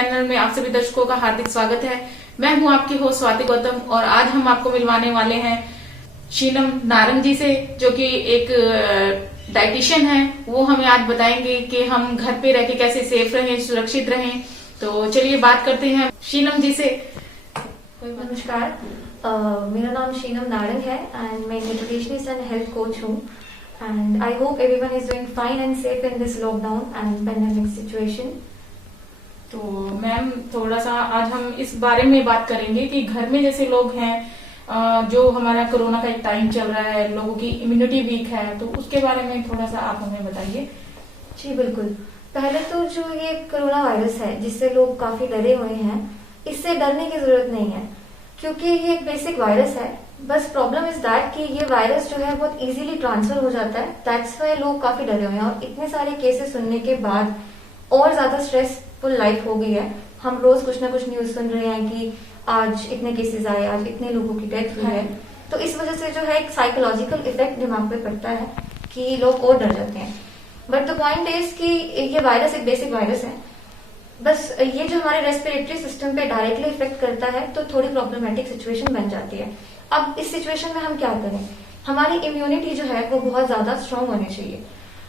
Channel में आप सभी दर्शकों का हार्दिक स्वागत है। मैं हूं आपकी होस्ट स्वाति गौतम और आज हम आपको मिलवाने वाले हैं शीनम नारंग जी से, जो कि एक डाइटिशियन है। वो हमें आज बताएंगे कि हम घर पे रह के कैसे सेफ रहें, सुरक्षित रहें। तो चलिए बात करते हैं शीनम जी से। नमस्कार, मेरा नाम शीनम नारंग है एंड मैं न्यूट्रिशनिस्ट एंड हेल्थ कोच हूँ and I hope everyone is doing fine and safe in this lockdown and pandemic situation. तो मैम थोड़ा सा आज हम इस बारे में बात करेंगे कि घर में जैसे लोग हैं, जो हमारा कोरोना का एक टाइम चल रहा है, लोगों की इम्यूनिटी वीक है, तो उसके बारे में थोड़ा सा आप हमें बताइए। जी बिल्कुल। पहले तो जो ये कोरोना वायरस है जिससे लोग काफी डरे हुए हैं, इससे डरने की जरूरत नहीं है क्योंकि ये एक बेसिक वायरस है। बस प्रॉब्लम इज दैट कि ये वायरस जो है बहुत इजीली ट्रांसफर हो जाता है। दैट्स वाई लोग काफी डरे हुए हैं और इतने सारे केसेस सुनने के बाद और ज्यादा स्ट्रेसफुल लाइफ हो गई है। हम रोज कुछ ना कुछ न्यूज सुन रहे हैं कि आज इतने केसेस आए, आज इतने लोगों की डेथ हुई है। तो इस वजह से जो है एक साइकोलॉजिकल इफेक्ट दिमाग पे पड़ता है कि लोग और डर जाते हैं। बट द पॉइंट इज कि ये वायरस एक बेसिक वायरस है। बस ये जो हमारे रेस्पिरेटरी सिस्टम पे डायरेक्टली इफेक्ट करता है तो थोड़ी प्रॉब्लमेटिक सिचुएशन बन जाती है। अब इस सिचुएशन में हम क्या करें? हमारी इम्यूनिटी जो है वो बहुत ज्यादा स्ट्रांग होनी चाहिए।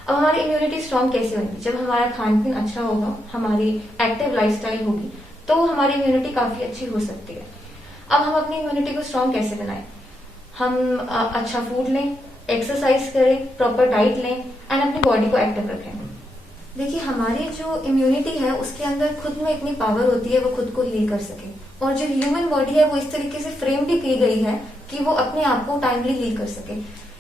अब हमारी इम्यूनिटी स्ट्रांग कैसे होगी? जब हमारा खान पीन अच्छा होगा, हमारी एक्टिव लाइफस्टाइल होगी, तो हमारी इम्यूनिटी काफी अच्छी हो सकती है। अब हम अपनी इम्यूनिटी को स्ट्रांग कैसे बनाएं? हम अच्छा फूड लें, एक्सरसाइज करें, प्रॉपर डाइट लें एंड अपनी बॉडी को एक्टिव रखें। देखिए, हमारी जो इम्यूनिटी है उसके अंदर खुद में इतनी पावर होती है वो खुद को हील कर सके। और जो ह्यूमन बॉडी है वो इस तरीके से फ्रेम भी की गई है कि वो अपने आप को टाइमली हील कर सके।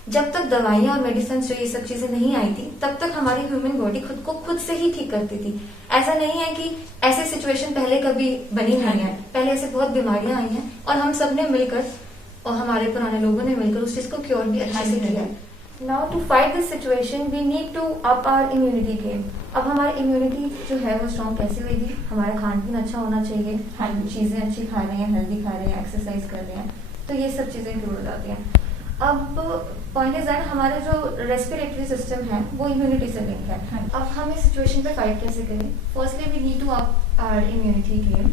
जब तक दवाइयां और मेडिसिन जो ये सब चीजें नहीं आई थी तब तक हमारी ह्यूमन बॉडी खुद को खुद से ही ठीक करती थी। ऐसा नहीं है कि ऐसी सिचुएशन पहले कभी बनी नहीं है। पहले ऐसे बहुत बीमारियां आई हैं और हम सब ने मिलकर और हमारे पुराने लोगों ने मिलकर उस चीज को क्योर भी अच्छे से किया। Now to fight this situation we need to up our immunity game. अब हमारी इम्यूनिटी जो है वो स्ट्रॉन्ग कैसे होगी? हमारा खान पीन अच्छा होना चाहिए, हम चीजें अच्छी खा रहे हैं, हेल्दी खा रहे हैं, एक्सरसाइज कर रहे हैं, तो ये सब चीजें इंक्लूड हो जाती हैं। अब पॉइंट इज दैट हमारा जो रेस्पिरेटरी सिस्टम है वो इम्यूनिटी से लिंक है। अब हम इस सिचुएशन पे फाइट कैसे करें? Firstly we need to up our immunity game.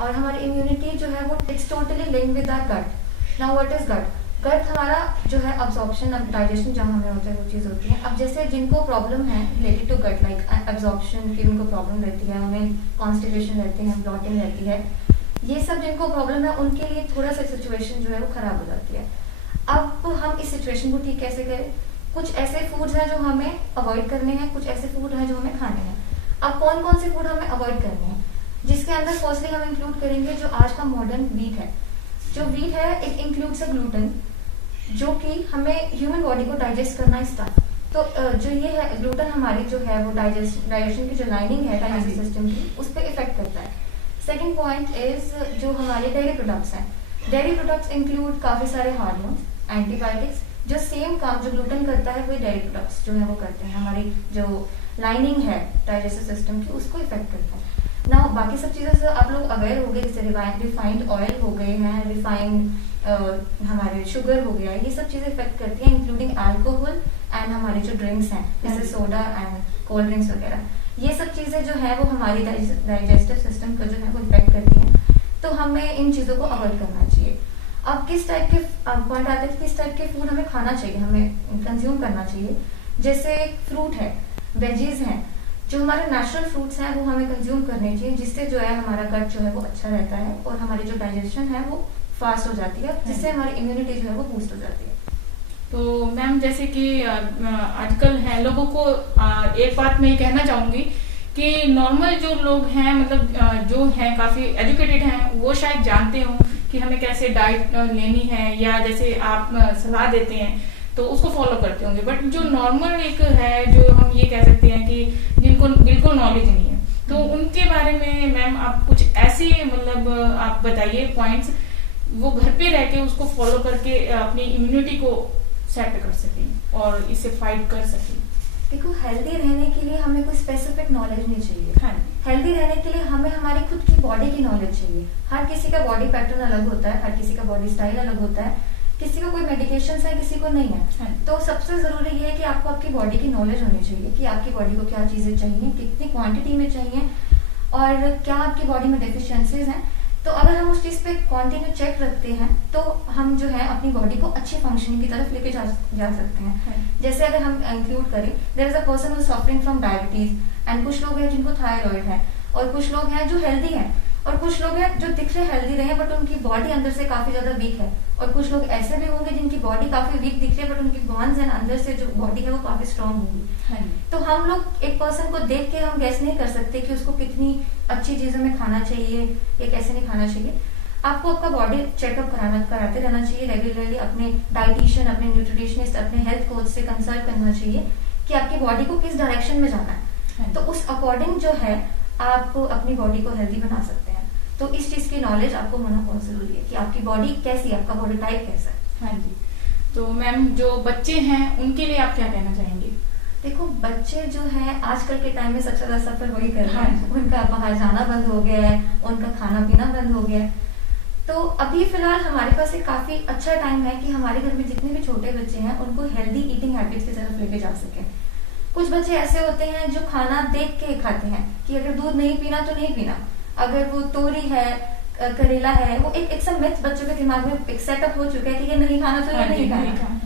और हमारी इम्यूनिटी जो है वो it's totally link with our gut. Now what is gut? Gut हमारा जो है अब्जॉर्प्शन और डाइजेशन जहाँ हमें होता है वो चीज होती है। अब जैसे जिनको प्रॉब्लम है related to gut, like absorption की उनको प्रॉब्लम रहती है, उन्हें कॉन्स्टिपेशन रहती है, ब्लॉटिंग रहती है, ये सब जिनको प्रॉब्लम है उनके लिए थोड़ा सा सिचुएशन जो है वो खराब हो जाती है। अब हम इस सिचुएशन को ठीक कैसे करें? कुछ ऐसे फूड्स हैं जो हमें अवॉइड करने हैं, कुछ ऐसे फूड हैं जो हमें खाने हैं। अब कौन कौन से फूड हमें अवॉइड करने हैं? जिसके अंदर फर्स्टली हम इंक्लूड करेंगे जो आज का मॉडर्न वीट है। जो वीट है इट इंक्लूड्स अ ग्लूटेन, जो कि हमें ह्यूमन बॉडी को डाइजेस्ट करना स्टार्ट। तो जो ये है ग्लूटेन हमारी जो है वो डाइजेशन की जो लाइनिंग है डाइजेस्टिव सिस्टम की उस पर इफेक्ट करता है। सेकंड पॉइंट इज जो हमारे डेयरी प्रोडक्ट्स हैं। डेयरी प्रोडक्ट्स इंक्लूड काफी सारे हार्मोन्स, एंटीबायोटिक्स। जो सेम काम जो ग्लूटेन करता है वो डेयरी प्रोडक्ट्स जो है वो करते हैं। हमारी जो लाइनिंग है डाइजेस्टिव सिस्टम की उसको इफेक्ट करता है ना। बाकी सब चीजों से आप लोग अवेयर हो गए, जैसे रिफाइंड ऑयल हो गए हैं, रिफाइंड हमारे शुगर हो गया, ये सब चीजें इफेक्ट करती हैं, इंक्लूडिंग अल्कोहल एंड हमारे जो ड्रिंक्स हैं जैसे सोडा एंड कोल्ड ड्रिंक्स वगैरह। ये सब चीजें जो है वो हमारी डाइजेस्टिव सिस्टम को जो है वो इफेक्ट करती हैं। तो हमें इन चीजों को अवॉइड करना चाहिए। अब किस टाइप के पॉइंट आते हैं, किस टाइप के फूड हमें खाना चाहिए, हमें कंज्यूम करना चाहिए। जैसे फ्रूट है, वेजीज हैं, जो हमारे नेचुरल फ्रूट्स हैं वो हमें कंज्यूम करने चाहिए, जिससे जो है हमारा गट जो है वो अच्छा रहता है और हमारी जो डाइजेशन है वो फास्ट हो जाती है, जिससे हमारी इम्यूनिटी जो है वो बूस्ट हो जाती है। तो मैम जैसे कि आजकल है लोगों को एक बात मैं कहना चाहूंगी कि नॉर्मल जो लोग हैं, मतलब जो हैं काफी एजुकेटेड हैं, वो शायद जानते हो कि हमें कैसे डाइट लेनी है, या जैसे आप सलाह देते हैं तो उसको फॉलो करते होंगे। बट जो नॉर्मल एक है, जो हम ये कह सकते हैं कि जिनको बिल्कुल नॉलेज नहीं है, तो उनके बारे में मैम आप कुछ ऐसी मतलब आप बताइए पॉइंट्स, वो घर पे रह के उसको फॉलो करके अपनी इम्यूनिटी को सेट कर सकें और इससे फाइट कर सकें। देखो, हेल्दी रहने के लिए हमें कोई स्पेसिफिक नॉलेज नहीं चाहिए। हाँ, हेल्दी रहने के लिए हमें हमारी खुद की बॉडी की नॉलेज चाहिए। हर किसी का बॉडी पैटर्न अलग होता है, हर किसी का बॉडी स्टाइल अलग होता है, किसी को कोई मेडिकेशन है, किसी को नहीं है। हाँ, तो सबसे जरूरी ये है कि आपको आपकी बॉडी की नॉलेज होनी चाहिए कि आपकी बॉडी को क्या चीजें चाहिए, कितनी क्वांटिटी में चाहिए और क्या आपकी बॉडी में डेफिशिएंसीज हैं। तो अगर हम उस चीज़ पे कंटिन्यू चेक रखते हैं तो हम जो है अपनी बॉडी को अच्छी फंक्शनिंग की तरफ लेके जा सकते हैं। जैसे अगर हम इंक्लूड करें, there is a person who suffering from diabetes and कुछ लोग हैं जिनको थायराइड है, और कुछ लोग हैं जो हेल्दी हैं, और कुछ लोग हैं जो दिख रहे हेल्दी रहे बट उनकी बॉडी अंदर से काफी ज्यादा वीक है, और कुछ लोग ऐसे भी होंगे जिनकी बॉडी काफी वीक दिख रही है बट उनकी बोन्स एंड अंदर से जो बॉडी है वो काफी स्ट्रांग होगी। तो हम लोग एक पर्सन को देख के हम गैस नहीं कर सकते कि उसको कितनी अच्छी चीजों में खाना चाहिए या कैसे नहीं खाना चाहिए। आपको आपका बॉडी चेकअप कराते रहना चाहिए रेगुलरली। अपने डाइटिशियन, अपने न्यूट्रिशनिस्ट, अपने हेल्थ कोच से कंसल्ट करना चाहिए कि आपकी बॉडी को किस डायरेक्शन में जाना है। तो उस अकॉर्डिंग जो है आप अपनी बॉडी को हेल्दी बना सकते हैं। तो इस चीज की नॉलेज आपको होना बहुत जरूरी है कि आपकी बॉडी कैसी है, आपका बॉडी टाइप कैसा है। हाँ जी। तो मैम जो बच्चे हैं उनके लिए आप क्या कहना चाहेंगे? देखो, बच्चे जो है आजकल के टाइम में सबसे ज्यादा सफर वही कर रहे हैं। उनका बाहर जाना बंद हो गया है, उनका खाना पीना बंद हो गया है। तो अभी फिलहाल हमारे पास एक काफी अच्छा टाइम है कि हमारे घर में जितने भी छोटे बच्चे हैं उनको हेल्दी ईटिंग हैबिट्स की तरफ लेके जा सके। कुछ बच्चे ऐसे होते हैं जो खाना देख के खाते हैं कि अगर दूध नहीं पीना तो नहीं पीना, अगर वो तोरी है, करेला है, वो एक मिथ बच्चों के दिमाग में एक सेटअप हो चुका है कि ये नहीं खाना तो ये नहीं खाना।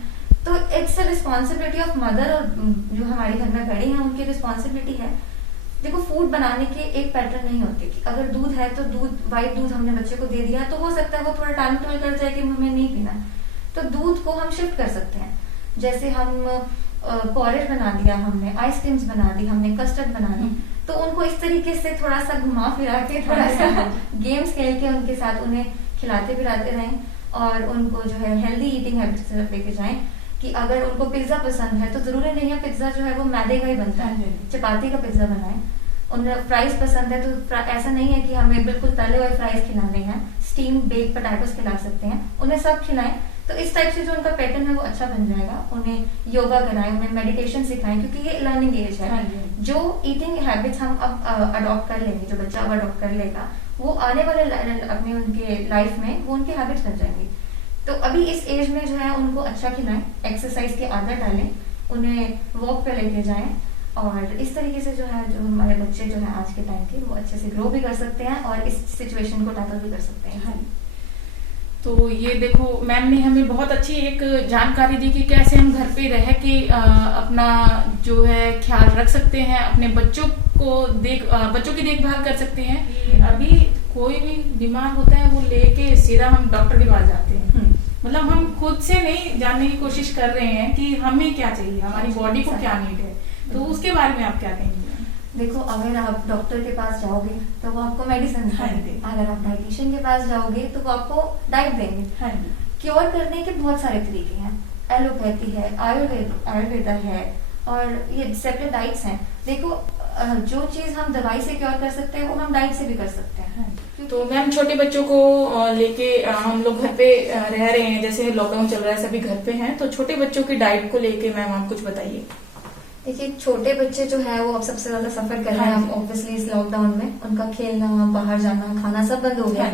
तो it's a responsibility of mother, और जो हमारे घर में बड़े हैं उनकी रिस्पॉन्सिबिलिटी है। देखो, फूड बनाने के एक पैटर्न नहीं होते कि अगर दूध है तो दूध, व्हाइट दूध हमने बच्चे को दे दिया तो हो सकता है वो थोड़ा टाइम टोल कर जाए कि हमें नहीं पीना। तो दूध को हम शिफ्ट कर सकते हैं। जैसे हम पॉरेज बना दिया हमने, आइसक्रीम्स बना दी हमने, कस्टर्ड बना दी, तो उनको इस तरीके से थोड़ा सा घुमा फिरा के, थोड़ा सा गेम्स खेल के उनके साथ उन्हें खिलाते पिलाते रहें, और उनको जो है हेल्दी ईटिंग हैबिट्स की तरफ लेके जाएं। कि अगर उनको पिज्जा पसंद है तो जरूरी नहीं है पिज्जा जो है वो मैदे का ही बनता है, चपाती का पिज्जा बनाएं। उन्हें फ्राइज पसंद है तो ऐसा नहीं है कि हमें बिल्कुल तले हुए फ्राइज खिलाने हैं, स्टीम बेक पोटैटोस खिला सकते हैं, उन्हें सब खिलाएं। तो इस टाइप से जो उनका पैटर्न है वो अच्छा बन जाएगा। उन्हें योगा कराएं, उन्हें मेडिटेशन सिखाएं, क्योंकि ये लर्निंग एज है। जो ईटिंग हैबिट्स हम अब अडॉप्ट कर लेंगे, जो बच्चा अब अडॉप्ट कर लेगा, वो आने वाले अपने उनके लाइफ में वो उनके हैबिट्स बन जाएंगे। तो अभी इस एज में जो है उनको अच्छा खिलाएं, एक्सरसाइज की आदत डालें, उन्हें वॉक पे लेके जाएं, और इस तरीके से जो है जो हमारे बच्चे जो है आज के टाइम के वो अच्छे से ग्रो भी कर सकते हैं और इस सिचुएशन को टैकल भी कर सकते हैं। तो ये देखो, मैम ने हमें बहुत अच्छी एक जानकारी दी कि कैसे हम घर पे रह के अपना जो है ख्याल रख सकते हैं, अपने बच्चों की देखभाल कर सकते हैं। अभी कोई भी बीमार होता है वो लेके सीधा हम डॉक्टर के पास जाते हैं। मतलब हम खुद से नहीं जानने की कोशिश कर रहे हैं कि हमें क्या चाहिए, हमारी बॉडी को क्या नीड है। तो उसके बारे में आप क्या कहेंगे? देखो, अगर आप डॉक्टर के पास जाओगे तो वो आपको मेडिसिन देंगे, अगर आप डाइटिशियन के पास जाओगे तो वो आपको डाइट देंगे। क्योर करने के बहुत सारे तरीके हैं, एलोपैथी है, आयुर्वेदा है, और ये सेपरेट डाइट्स हैं। देखो, जो चीज हम दवाई से क्योर कर सकते हैं वो हम डाइट से भी कर सकते हैं। तो मैम, छोटे बच्चों को लेके हम लोग घर पे रह रहे हैं, जैसे लॉकडाउन चल रहा है, सभी घर पे हैं, तो छोटे बच्चों की डाइट को लेके मैम आप कुछ बताइए। देखिए, छोटे बच्चे जो है वो अब सबसे ज्यादा सफर कर रहे हैं ऑब्वियसली इस लॉकडाउन में। उनका खेलना, बाहर जाना, खाना सब बंद हो गया।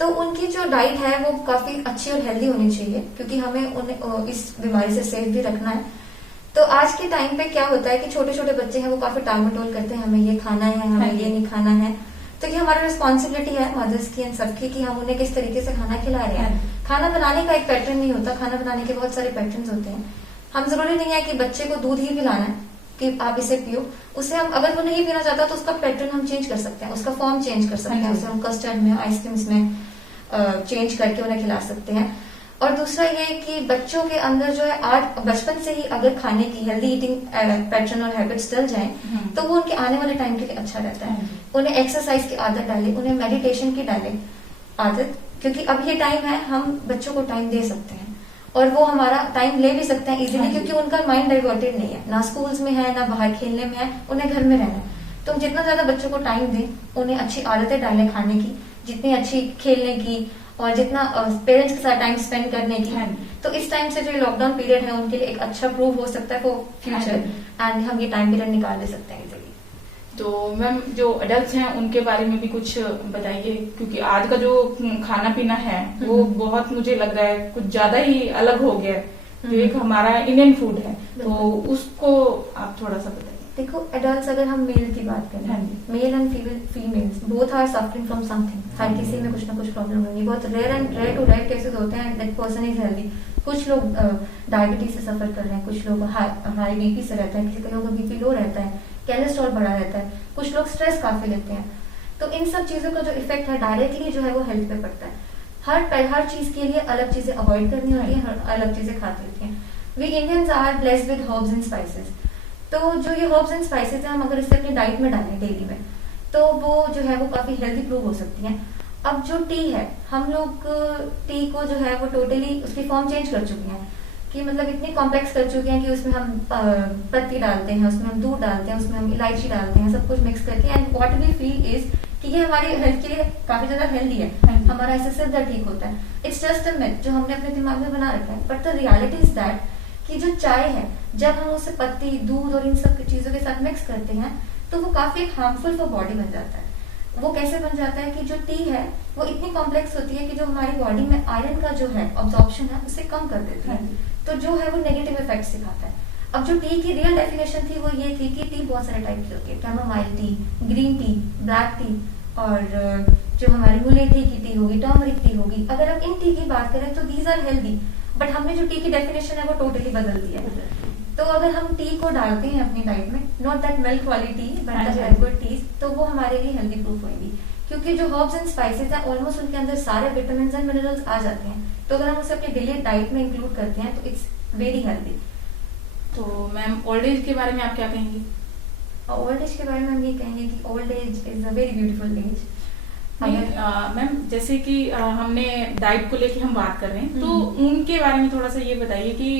तो उनकी जो डाइट है वो काफी अच्छी और हेल्दी होनी चाहिए, क्योंकि हमें उन्हें इस बीमारी से सेफ भी रखना है। तो आज के टाइम पे क्या होता है कि छोटे छोटे बच्चे हैं वो काफी टालमटोल करते हैं, हमें ये खाना है, हमें ये नहीं खाना है। तो ये हमारी रिस्पॉन्सिबिलिटी है मदर्स की, इन सबकी, कि हम उन्हें किस तरीके से खाना खिला रहे हैं। खाना बनाने का एक पैटर्न नहीं होता, खाना बनाने के बहुत सारे पैटर्न होते हैं। हम जरूरी नहीं है कि बच्चे को दूध ही पिलाना है कि आप इसे पियो। उसे हम, अगर वो नहीं पीना चाहता तो उसका पैटर्न हम चेंज कर सकते हैं, उसका फॉर्म चेंज कर सकते हैं। उसे हम कस्टर्ड में, आइसक्रीम्स में चेंज करके उन्हें खिला सकते हैं। और दूसरा ये कि बच्चों के अंदर जो है आज बचपन से ही अगर खाने की हेल्दी ईटिंग पैटर्न और हैबिट्स डल जाएं तो वो उनके आने वाले टाइम के लिए अच्छा रहता है। उन्हें एक्सरसाइज की आदत डालें, उन्हें मेडिटेशन की डालें आदत, क्योंकि अब ये टाइम है, हम बच्चों को टाइम दे सकते हैं और वो हमारा टाइम ले भी सकते हैं इजीली, क्योंकि उनका माइंड डाइवर्टेड नहीं है, ना स्कूल्स में है, ना बाहर खेलने में है, उन्हें घर में रहना है। तो हम जितना ज्यादा बच्चों को टाइम दें, उन्हें अच्छी आदतें डालें खाने की, जितनी अच्छी खेलने की, और जितना पेरेंट्स के साथ टाइम स्पेंड करने की, तो इस टाइम से जो लॉकडाउन पीरियड है उनके लिए एक अच्छा प्रूव हो सकता है फॉर फ्यूचर, एंड हम ये टाइम पीरियड निकाल ले सकते हैं इजीली। तो मैम, जो अडल्ट हैं उनके बारे में भी कुछ बताइए, क्योंकि आज का जो खाना पीना है वो बहुत, मुझे लग रहा है कुछ ज्यादा ही अलग हो गया है। जो एक हमारा इंडियन फूड है, तो उसको आप थोड़ा सा बताइए। देखो एडल्ट्स, अगर हम मेल की बात करें, हाँ जी। Male and females both are suffering from something. हर किसी में कुछ ना कुछ प्रॉब्लम होगी। बहुत रेयर टू रेयर केसेस होते हैं दैट पर्सन इज हेल्दी। कुछ लोग डायबिटीज से सफर कर रहे हैं, कुछ लोग हाई बीपी से रहता है, किसी कईयों का बीपी लो रहता है, कोलेस्ट्रॉल बढ़ा रहता है, कुछ लोग स्ट्रेस काफी लेते हैं। तो इन सब चीजों का जो इफेक्ट है डायरेक्टली जो है वो हेल्थ पे पड़ता है। हर चीज के लिए अलग चीजें अवॉइड करनी होती है, अलग चीजें खाती होती हैं। We Indians are blessed with herbs and spices. तो जो ये हर्ब्स एंड स्पाइसेस हैं, हम अगर इसे अपनी डाइट में डालें डेली में, तो वो जो है वो काफी हेल्दी प्रूव हो सकती हैं। अब जो टी है, हम लोग टी को जो है वो टोटली उसकी फॉर्म चेंज कर चुके हैं कि मतलब इतनी कॉम्प्लेक्स कर चुके हैं कि उसमें हम पत्ती डालते हैं, उसमें हम दूध डालते हैं, उसमें हम इलायची डालते हैं, सब कुछ मिक्स करके। And what we feel is कि ये हमारी हेल्थ के लिए काफी ज्यादा हेल्दी है, हमारा इससे सिर दर्द ठीक होता है। इट्स जस्ट अ मिथ जो हमने अपने दिमाग में बना रखा है। But the reality is that कि जो चाय है, जब हम उसे पत्ती, दूध और इन सब चीजों के साथ मिक्स करते हैं तो वो काफी हार्मफुल फॉर बॉडी बन जाता है। वो कैसे बन जाता है कि जो टी है वो इतनी कॉम्प्लेक्स होती है कि जो हमारी बॉडी में आयरन का जो है ऑब्जॉर्प्शन है उसे कम कर देती है। तो जो है वो नेगेटिव इफेक्ट दिखाता है। अब जो टी की रियल डेफिनेशन थी वो ये थी कि टी बहुत सारे टाइप की होती है, chamomile tea, green tea, black T, और जो हमारी मुलेठी की टी होगी, टर्मरिक टी होगी। अगर हम इन टी की बात करें तो दीज आर हेल्दी, बट हमने जो टी की डेफिनेशन है वो टोटली बदल दी है। तो अगर हम टी को डालते हैं अपनी डाइट में, नॉट दैट मिल्क वाली tea but the good teas, तो वो हमारे लिए हेल्दी प्रूफ होगी। क्योंकि जो हर्ब्स एंड स्पाइसेस हैं ऑलमोस्ट उनके अंदर सारे विटामिन एंड मिनरल्स आ जाते हैं। तो अगर हम उसे अपनी डेली डाइट में इंक्लूड करते हैं तो इट्स वेरी हेल्दी। तो मैम ओल्ड एज के बारे में आप क्या कहेंगी? ओल्ड एज के बारे में हम ये कहेंगे कि old age is a very beautiful age. Ma'am जैसे कि हमने डाइट को लेके हम बात कर रहे हैं, तो उनके बारे में थोड़ा सा ये बताइए कि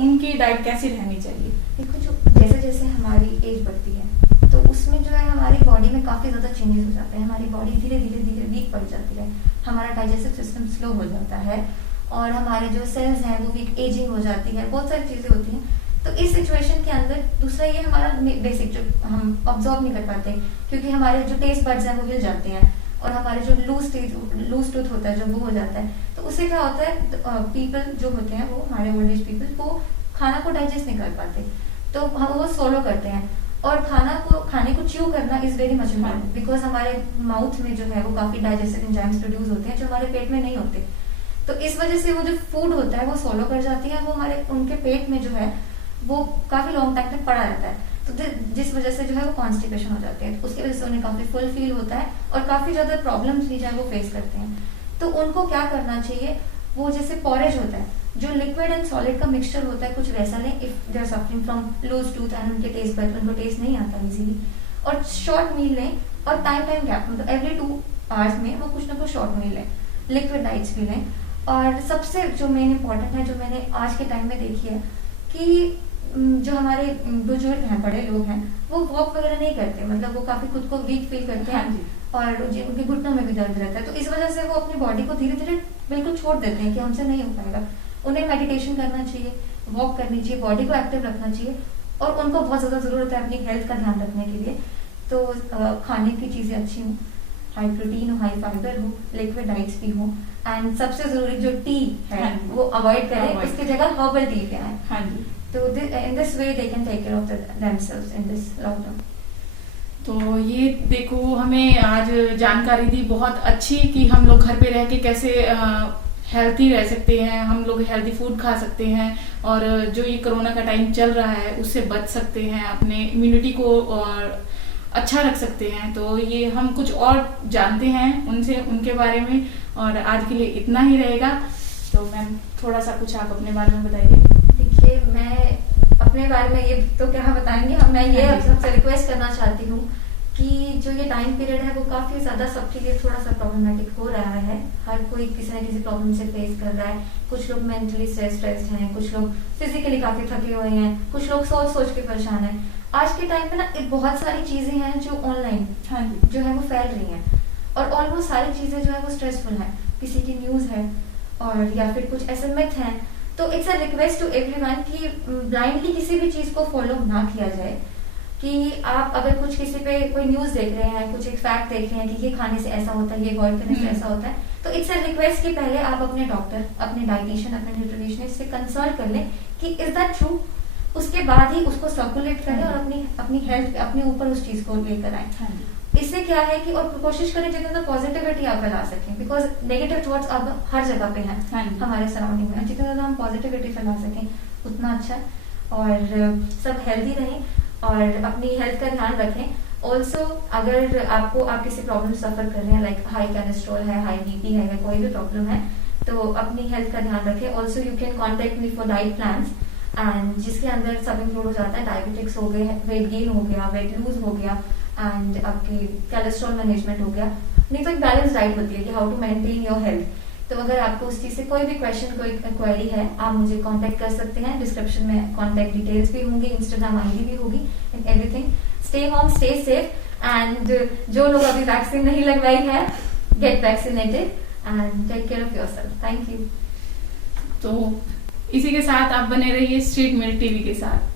उनकी डाइट कैसी रहनी चाहिए? देखो, जो जैसे जैसे हमारी एज बढ़ती है तो उसमें जो है हमारी बॉडी में काफी ज्यादा चेंजेस हो जाते हैं। हमारी बॉडी धीरे धीरे वीक पड़ जाती है, हमारा डाइजेस्टिव सिस्टम स्लो हो जाता है, और हमारे जो सेल्स हैं वो वीक, एजिंग हो जाती है, बहुत सारी चीजें होती हैं। तो इस सिचुएशन के अंदर दूसरा ये हमारा बेसिक जो हम ऑब्जॉर्व नहीं कर पाते, क्योंकि हमारे जो टेस्ट बड्स हैं वो हिल जाते हैं, और हमारे जो लूज टूथ होता है जो वो हो जाता है। तो उससे क्या होता है, पीपल जो होते हैं वो हमारे ओल्ड एज पीपल वो खाना को डाइजेस्ट नहीं कर पाते, तो हम वो सोलो करते हैं। और खाने को च्यू करना is very much important, because हमारे माउथ में जो है वो काफी डाइजेस्टिव एंजाइम्स प्रोड्यूस होते हैं जो हमारे पेट में नहीं होते। तो इस वजह से वो जो फूड होता है वो सोलो कर जाती है, वो हमारे उनके पेट में जो है वो काफी लॉन्ग टाइम तक पड़ा रहता है। तो जिस वजह से जो है वो कॉन्स्टिपेशन हो जाते हैं, उसकी वजह से उन्हें काफी फुल फील होता है और काफी ज्यादा प्रॉब्लम्स भी जो है वो फेस करते हैं। तो उनको क्या करना चाहिए, वो जैसे पॉरेज होता है, जो लिक्विड एंड सॉलिड का मिक्सचर होता है, कुछ वैसा लें if they are suffering from loose tooth and उनके टेस्ट बड उनको टेस्ट नहीं आता इजीली। और शॉर्ट मील लें, और टाइम गैप मतलब एवरी 2 आवर्स में वो कुछ ना कुछ शॉर्ट मील लें, लिक्विड डाइट्स भी लें। और सबसे जो मेन इंपॉर्टेंट है, जो मैंने आज के टाइम में देखी है कि जो हमारे बुजुर्ग हैं, बड़े लोग हैं, वो वॉक वगैरह नहीं करते, मतलब वो काफी खुद को वीक फील करते हैं, और उनके घुटनों में भी दर्द रहता है। तो इस वजह से वो अपनी बॉडी को धीरे धीरे बिल्कुल छोड़ देते हैं कि हमसे नहीं हो पाएगा। उन्हें मेडिटेशन करना चाहिए, वॉक करनी चाहिए, बॉडी को एक्टिव रखना चाहिए, और उनको बहुत ज्यादा जरूरत है अपनी हेल्थ का ध्यान रखने के लिए। तो खाने की चीजें अच्छी हों, हाई प्रोटीन हो, हाई फाइबर हो, लिक्विड डाइट्स भी हो, एंड सबसे जरूरी जो टी है वो अवॉइड करें, उसकी जगह हर्बल टी पे आए। हाँ जी। तो in this way they can take care of themselves in this lockdown. तो ये देखो, हमें आज जानकारी दी बहुत अच्छी कि हम लोग घर पे रह के कैसे हेल्थी रह सकते हैं, हम लोग हेल्थी फूड खा सकते हैं, और जो ये कोरोना का टाइम चल रहा है उससे बच सकते हैं, अपने इम्यूनिटी को अच्छा रख सकते हैं। तो ये हम कुछ और जानते हैं उनसे, उनके बारे में, और आज के लिए इतना ही रहेगा। तो मैम थोड़ा सा कुछ आप अपने बारे में बताइए। देखिए, मैं अपने बारे में ये तो क्या बताएंगे, मैं ये सबसे रिक्वेस्ट करना चाहती हूँ कि जो ये टाइम पीरियड है वो काफी ज्यादा सबके लिए थोड़ा सा प्रॉब्लमेटिक हो रहा है। हर कोई किसी न किसी प्रॉब्लम से फेस कर रहा है। कुछ लोग मेंटली स्ट्रेस्ड हैं, कुछ लोग फिजिकली काफी थके हुए हैं, कुछ लोग सोच के परेशान हैं। आज के टाइम पे ना बहुत सारी चीजें हैं जो ऑनलाइन जो है वो फैल रही हैं, और ऑलमोस्ट सारी चीजें जो है वो स्ट्रेसफुल है। किसी की न्यूज है, और या फिर कुछ ऐसे मिथ हैं। तो it's a request to everyone कि ब्लाइंडली किसी भी चीज को फॉलो ना किया जाए। कि आप अगर कुछ किसी पे कोई न्यूज देख रहे हैं, कुछ एक फैक्ट देख रहे हैं कि ये खाने से ऐसा होता है, ये अवॉइड करने से ऐसा होता है, तो इट्स अ रिक्वेस्ट कि पहले आप अपने डॉक्टर, अपने डाइटिशियन, अपने न्यूट्रिशनिस्ट से कंसल्ट कर लें कि इज दैट ट्रू। उसके बाद ही उसको सर्कुलेट करें और अपनी हेल्थ अपने ऊपर उस चीज को लेकर आए। हाँ जी। इससे क्या है कि और कोशिश करें जितना पॉजिटिविटी आप फैला सकें, बिकॉज नेगेटिव थॉट्स अब हर जगह पे हैं हाँ जी। हमारे सराउंडिंग में, जितना ज्यादा हम पॉजिटिविटी फैला सकें उतना अच्छा है। और सब हेल्दी रहें और अपनी हेल्थ का ध्यान रखें। ऑल्सो अगर आप किसी प्रॉब्लम सफर कर रहे हैं, लाइक हाई कोलेस्ट्रॉल है, हाई बीपी है, या कोई भी प्रॉब्लम है, तो अपनी हेल्थ का ध्यान रखें। Also you can contact me for diet plans, and जिसके अंदर सब इंक्लूड हो जाता है, डायबिटिक्स हो गए, वेट गेन हो गया, वेट लूज हो गया, एंड आपकी कोलेस्ट्रॉल मैनेजमेंट हो गया। नहीं तो एक बैलेंस डाइट होती है कि how to maintain your health. तो अगर आपको उस चीज से कोई भी क्वेश्चन, कोई क्वेरी है, आप मुझे कांटेक्ट कर सकते हैं। डिस्क्रिप्शन में कांटेक्ट डिटेल्स भी होंगी, इंस्टाग्राम आईडी भी होगी, and everything. Stay home, stay safe, and जो लोग अभी वैक्सीन नहीं लगवाई है, get vaccinated and take care of yourself. Thank you. तो इसी के साथ आप बने रहिए स्ट्रीट मिल टीवी के साथ।